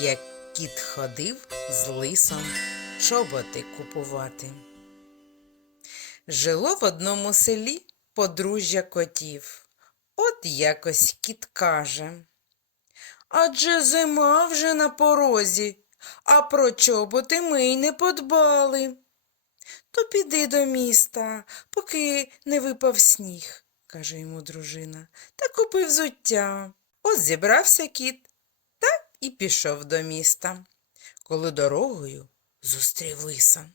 як кіт ходив з лисом чоботи купувати. Жило в одному селі подружжя котів. От якось кіт каже. Адже зима вже на порозі, а про чоботи ми й не подбали. То піди до міста, поки не випав сніг, каже йому дружина, та купи взуття. От зібрався кіт та і пішов до міста. Коли дорогою зустрів лиса.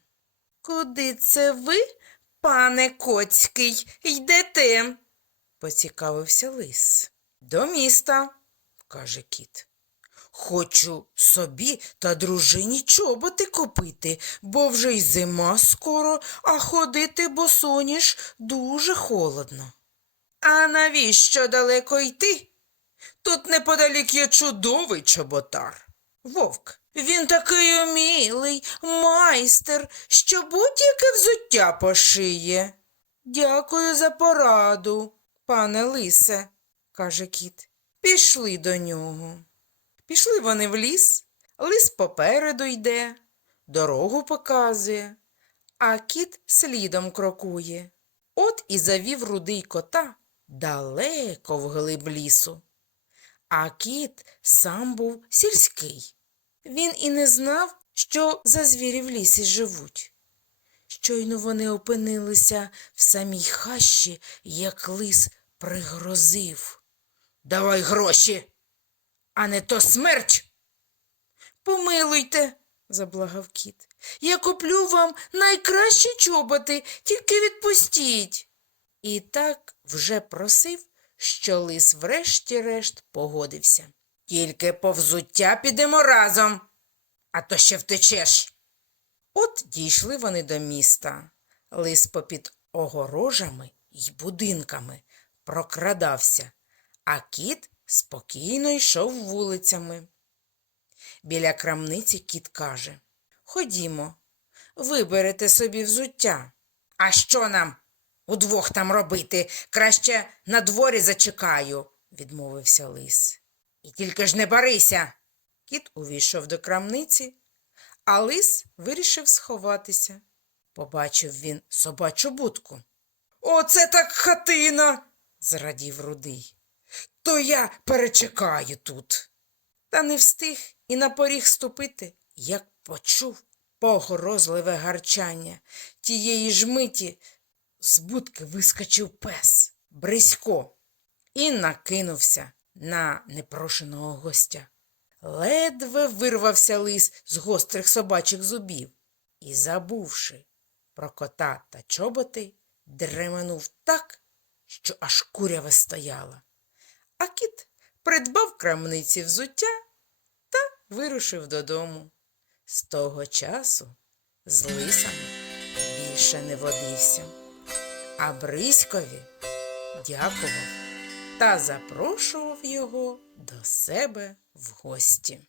Куди це ви, пане Коцький, йдете? поцікавився лис. До міста, каже кіт. Хочу собі та дружині чоботи купити, бо вже й зима скоро, а ходити босоніж дуже холодно. А навіщо далеко йти? Тут неподалік є чудовий чоботар. Вовк. Він такий умілий, майстер, що будь-яке взуття пошиє. Дякую за пораду, пане лисе, каже кіт. Пішли до нього. Пішли вони в ліс, лис попереду йде, дорогу показує, а кіт слідом крокує. От і завів рудий кота далеко вглиб лісу. А кіт сам був сільський. Він і не знав, що за звірі в лісі живуть. Щойно вони опинилися в самій хащі, як лис пригрозив. Давай гроші, а не то смерть. Помилуйте, заблагав кіт. Я куплю вам найкращі чоботи, тільки відпустіть. І так вже просив, що лис врешті-решт погодився. Тільки по взуття підемо разом, а то ще втечеш. От дійшли вони до міста. Лис попід огорожами й будинками прокрадався, а кіт спокійно йшов вулицями. Біля крамниці кіт каже Ходімо, виберете собі взуття. А що нам удвох там робити? Краще на дворі зачекаю, відмовився лис. І тільки ж не барися. Кіт увійшов до крамниці, а лис вирішив сховатися. Побачив він собачу будку. Оце так хатина, зрадів рудий. То я перечекаю тут. Та не встиг і на поріг ступити, як почув погрозливе гарчання. Тієї ж миті з будки вискочив пес Брисько і накинувся на непрошеного гостя. Ледве вирвався лис з гострих собачих зубів і, забувши про кота та чоботи, дременув так, що аж куряве стояла. А кіт придбав крамниці взуття та вирушив додому. З того часу з лисами більше не водився, а Бриськові дякував та запрошував його до себе в гості.